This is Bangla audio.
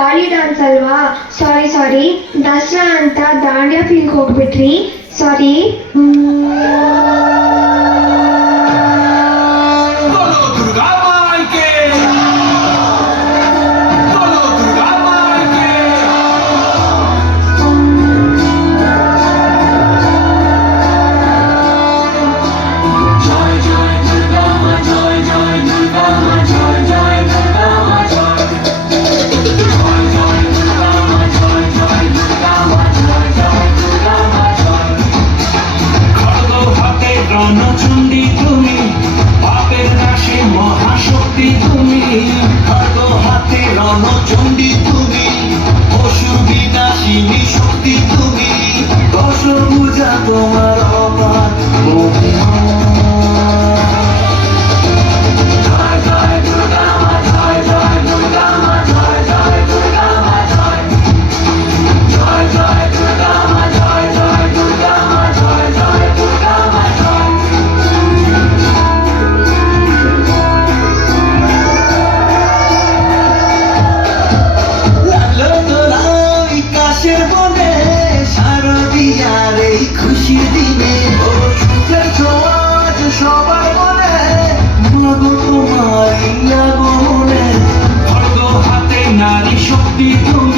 ಗಾಳಿ ಡ್ಯಾನ್ಸ್ ಅಲ್ವಾ? ಸಾರಿ ಸಾರಿ, ದಸರಾ ಅಂತ ದಾಂಡ್ಯಾ ಫೀಲ್ಗೆ ಹೋಗ್ಬಿಟ್ರಿ. ಸಾರಿ. রণচণ্ডী তুমি, পাপের নাশে মহাশক্তি তুমি। খড়গ হাতে রণচণ্ডী তুমি, অসুর বিনাশিনী শক্তি তুমি। দশভুজা তোমার অপার মহিমা। জয় জয় দুর্গা মা, জয় জয় দুর্গা মা, জয় জয় দুর্গা মা, জয় জয় জয় দুর্গা মা, জয় জয় দুর্গা মা, জয় জয় দুর্গা মা, জয়। খুশির দিনে ও সুখের ছোঁয়াজ সবার মনে, মাগো তোমার আগমনে। খড়গ হাতে নারী শক্তি তুমি।